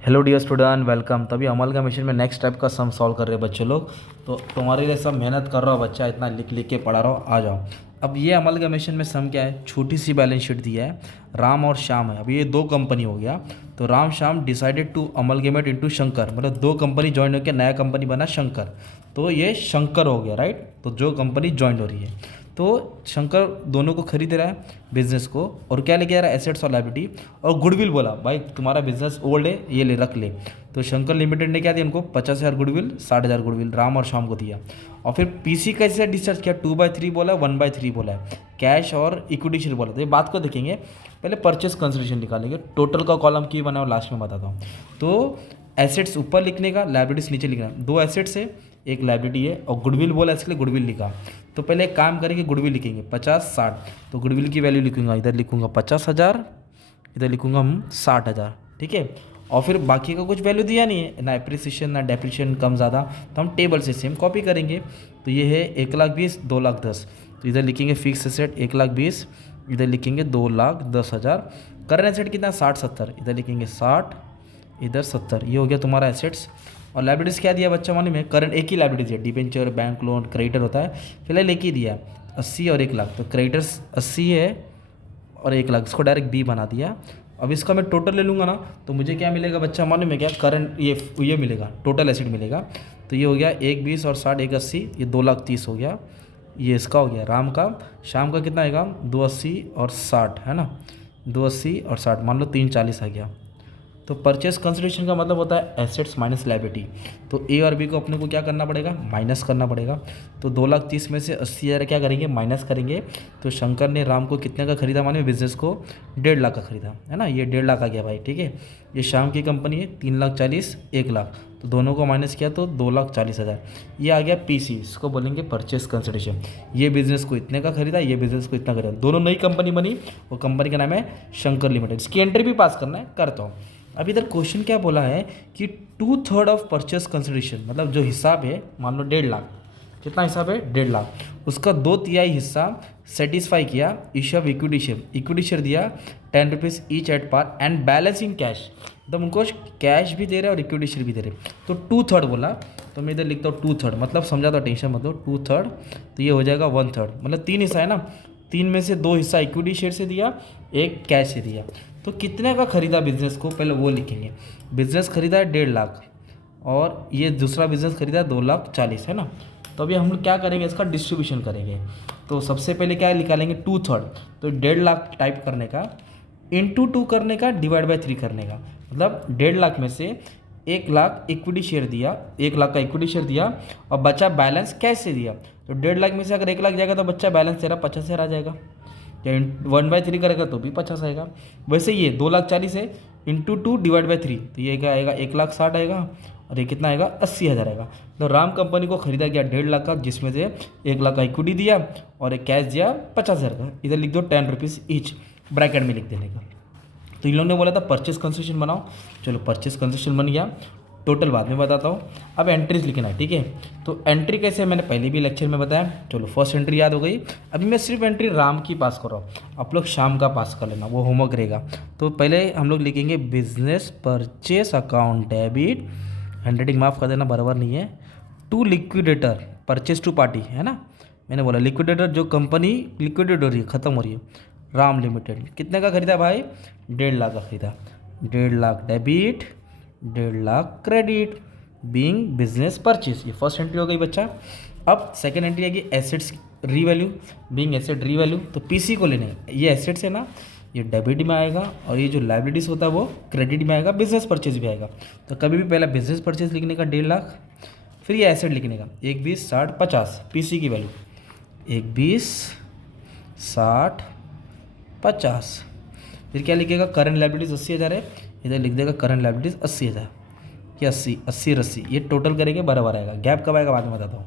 Hello dear student, welcome. तभी amalgamation में next step का सम सॉल्व कर रहे हैं बच्चे लोग। तो तुम्हारे लिए सब मेहनत कर रहा हो बच्चा, इतना लिख लिख के पढ़ा रहा हो, आ जाओ। अब ये अमलगमेशन में सम क्या है, छोटी सी बैलेंस शीट दिया है, राम और श्याम है। अब ये दो कंपनी हो गया, तो Ram Shyam decided to amalgamate into Shankar, मतलब दो कंपनी ज्वाइन होकर नया कंपनी बना शंकर। तो ये शंकर हो गया, राइट। तो जो कंपनी ज्वाइन हो रही है, तो शंकर दोनों को खरीद रहा है बिजनेस को, और क्या लेके आ रहा है, एसेट्स और लायबिलिटी और गुडविल। बोला भाई तुम्हारा बिजनेस ओल्ड है, ये ले रख ले। तो शंकर लिमिटेड ने क्या दिया उनको, 50,000 गुडविल, 60,000 गुडविल राम और श्याम को दिया। और फिर पीसी कैसे डिस्चार्ज किया, 2/3 बोला, 1/3 बोला है, कैश और इक्विटी शेयर बोला। तो ये बात को देखेंगे, पहले परचेस कंसिडरेशन निकालेंगे। टोटल का कॉलम की बना है लास्ट में बताता हूँ। तो एसेट्स ऊपर लिखने का, लाइबिलिटीज नीचे लिखना। दो एसेट्स है, एक लाइबिलिटी है, और गुडविल बोला इसके लिए गुडविल लिखा। तो पहले एक काम करेंगे, गुडविल लिखेंगे 50-60। तो गुडविल की वैल्यू लिखूंगा, इधर लिखूंगा 50,000, इधर लिखूंगा हम 60,000, ठीक है। और फिर बाकी का कुछ वैल्यू दिया नहीं है, ना एप्रिसिएशन ना डेप्रिसिएशन कम ज़्यादा, तो हम टेबल से सेम कॉपी करेंगे। तो ये है 1,20,000, 2,10,000। तो इधर लिखेंगे फिक्स एसेट 1,20,000, इधर लिखेंगे 2,10,000। करंट एसेट कितना, 60-70, इधर लिखेंगे 60, इधर 70। ये हो गया तुम्हारा एसेट्स। और लाइबिलिटीज क्या दिया बच्चा मालूम है, करंट एक ही लाइबिलिटीज है, डिबेंचर, बैंक लोन, क्रेडिटर होता है, फिलहाल एक ही दिया 80 और 1,00,000। तो क्रेडिटर्स 80 है और 1,00,000, इसको डायरेक्ट बी बना दिया। अब इसका मैं टोटल ले लूँगा ना, तो मुझे क्या मिलेगा बच्चा मालूम है क्या, करंट ये मिलेगा, टोटल एसिड मिलेगा। तो ये हो गया 1,20 और 60, 1,80, ये 2,30,000 हो गया। ये इसका हो गया राम का। शाम का कितना आएगा, 2,80 और 60, है ना, 2,80 और 60, मान लो 3,40 आ गया। तो परचेस कंसिडरेशन का मतलब होता है एसेट्स माइनस लायबिलिटी। तो ए और बी को अपने को क्या करना पड़ेगा, माइनस करना पड़ेगा। तो 2,30,000 में से 80,000 क्या करेंगे, माइनस करेंगे। तो शंकर ने राम को कितने का खरीदा, माने बिजनेस को 1,50,000 का खरीदा, है ना। ये 1,50,000 आ गया भाई, ठीक है। ये शाम की कंपनी है, 3,40,000, 1,00,000। तो दोनों को माइनस किया तो 2,40,000। ये आ गया पीसी, इसको बोलेंगे परचेस कंसिडरेशन। ये बिजनेस को इतने का खरीदा, ये बिजनेस को इतना खरीदा, दोनों नई कंपनी बनी, वो कंपनी का नाम है शंकर लिमिटेड। इसकी एंट्री भी पास करना है, करता हूँ। अब इधर क्वेश्चन क्या बोला है कि 2/3 ऑफ परचेस कंसिडरेशन, मतलब जो हिसाब है, मान लो 1,50,000, कितना हिसाब है, 1,50,000, उसका 2/3 हिस्सा सेटिस्फाई किया, इश्यू ऑफ इक्विटी शेयर दिया 10 rupees each at par and balance in cash. मतलब उनको कैश भी दे रहे और इक्विटी शेयर भी दे रहे। तो 2/3 बोला, तो मैं इधर लिखता हूँ 2/3, मतलब समझा तो टेंशन मतलब 2/3। तो ये हो जाएगा 1/3, मतलब 3 हिस्सा है ना, 3 में से 2 हिस्सा इक्विटी शेयर से दिया, एक कैश से दिया। तो कितने का खरीदा बिजनेस को, पहले वो लिखेंगे। बिजनेस खरीदा है 1,50,000 और ये दूसरा बिजनेस खरीदा 2,40,000, है ना। तो अभी हम लोग क्या करेंगे, इसका डिस्ट्रीब्यूशन करेंगे। तो सबसे पहले क्या निकालेंगे, 2/3। तो 1,50,000 टाइप करने का, इंटू 2 करने का, डिवाइड बाई 3 करने का। मतलब 1,50,000 में से 1,00,000 इक्विटी शेयर दिया, 1,00,000 का इक्विटी शेयर दिया, और बचा बैलेंस कैश से दिया। तो 1,50,000 में से अगर 1,00,000 जाएगा तो बच्चा बैलेंस तेरा 50,000 आ जाएगा, या 1/3 करेगा तो भी 50 आएगा। वैसे ये 2,40,000 है, इंटू 2 डिवाइड बाई 3, तो ये क्या आएगा, 1,60,000 आएगा, और ये कितना आएगा, 80,000 आएगा। तो राम कंपनी को खरीदा गया 1,50,000 का, जिसमें से 1,00,000 का इक्विटी दिया और एक कैश दिया 50,000 का। इधर लिख दो 10 रुपीज़ ईच, ब्रैकेट में लिख देने का। तो इन लोगों ने बोला था परचेस कंसेशन बनाओ, चलो परचेस कंसेशन बन गया, टोटल बाद में बताता हूँ। अब एंट्रीज लिखना है, ठीक है। तो एंट्री कैसे, मैंने पहले भी लेक्चर में बताया, चलो फर्स्ट एंट्री याद हो गई। अभी मैं सिर्फ एंट्री राम की पास कर रहा हूँ, आप लोग शाम का पास कर लेना, वो होमवर्क रहेगा। तो पहले हम लोग लिखेंगे business purchase account debit, handwriting माफ़ कर देना, बराबर नहीं है, to liquidator, purchase to party, है ना। मैंने बोला लिक्विडेटर, जो कंपनी लिक्विडेट हो रही है, ख़त्म हो रही है, राम लिमिटेड। कितने का खरीदा भाई, 1,50,000 का खरीदा। 1,50,000 debit, 1,50,000 credit, being business purchase. ये फर्स्ट एंट्री हो गई बच्चा। अब सेकंड एंट्री आएगी assets revalue, being asset revalue. तो पीसी को लेने, ये एसेट्स है ना, ये डेबिट में आएगा, और ये जो लाइबिलिटीज होता है वो क्रेडिट में आएगा, बिजनेस परचेज भी आएगा। तो कभी भी पहला बिजनेस परचेज लिखने का 1,50,000, फिर ये एसेट लिखने का 1,20, 60, 50, पीसी की वैल्यू 1,20, 60, 50। फिर क्या लिखेगा, करंट लाइबिलिटीज 80,000 है, इधर लिख देगा करंट लाइबिलिटीज 80,000, कि 80, 80 और 80, ये टोटल करेंगे बराबर आएगा। गैप कब आएगा बाद में बताता हूँ,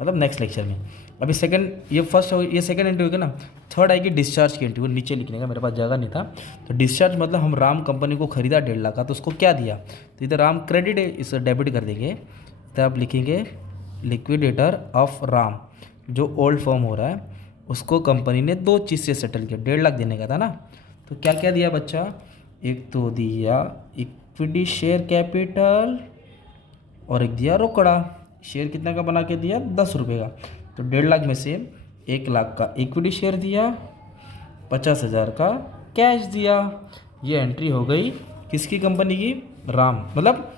मतलब नेक्स्ट लेक्चर में। अभी सेकंड, ये फर्स्ट हो, ये सेकंड एंट्री होगी ना। थर्ड आएगी डिस्चार्ज की एंट्री, वो नीचे लिखने का, मेरे पास जगह नहीं था। तो डिस्चार्ज मतलब हम राम कंपनी को खरीदा 1,50,000 का, तो उसको क्या दिया, तो इधर राम क्रेडिट है, इसे डेबिट कर देंगे। तो आप लिखेंगे लिक्विडेटर ऑफ राम, जो ओल्ड फॉर्म हो रहा है, उसको कंपनी ने 2 चीज़ से सेटल किया, 1,50,000 देने का था ना। तो क्या क्या दिया बच्चा, एक तो दिया इक्विटी शेयर कैपिटल और एक दिया रोकड़ा। शेयर कितना का बना के दिया? 10 रुपये का। तो 1.5 लाख में से 1 लाख का इक्विटी शेयर दिया, 50,000 का कैश दिया। ये एंट्री हो गई किसकी कंपनी की? राम, मतलब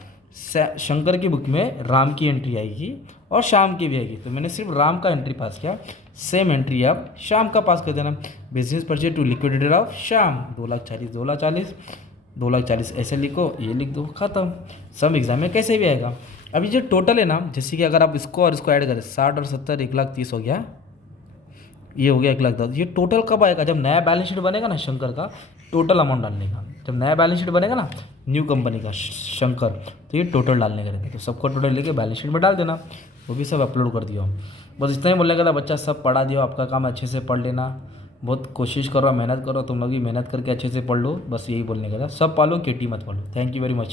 शंकर की बुक में राम की एंट्री आएगी और श्याम की भी आएगी। तो मैंने सिर्फ राम का एंट्री पास किया, सेम एंट्री आप श्याम का पास कर देना। Business purchase to liquidator of Shyam 2,40,000 2,40,000 2,40,000 ऐसे लिखो, ये लिख दो, खत्म। सम एग्जाम में कैसे भी आएगा। अभी जो टोटल है ना, जैसे कि अगर आप इसको और इसको ऐड करें 60 और 70 1,30,000 हो गया, ये हो गया 1,10,000। ये टोटल कब आएगा? जब नया बैलेंस शीट बनेगा ना शंकर का, टोटल अमाउंट डालने का। जब नया बैलेंस शीट बनेगा ना न्यू कंपनी का शंकर, तो ये टोटल डालने का रहता है। तो सबको टोटल लेके बैलेंस शीट में डाल देना, वो भी सब अपलोड कर दिया। बस इतना ही बोलने का था बच्चा, सब पढ़ा दिया। आपका काम अच्छे से पढ़ लेना, बहुत कोशिश करो, मेहनत करो, तुम लोग भी मेहनत करके अच्छे से पढ़ लो। बस यही बोलने का था। सब पालो, केटी मत पालो। Thank you very much.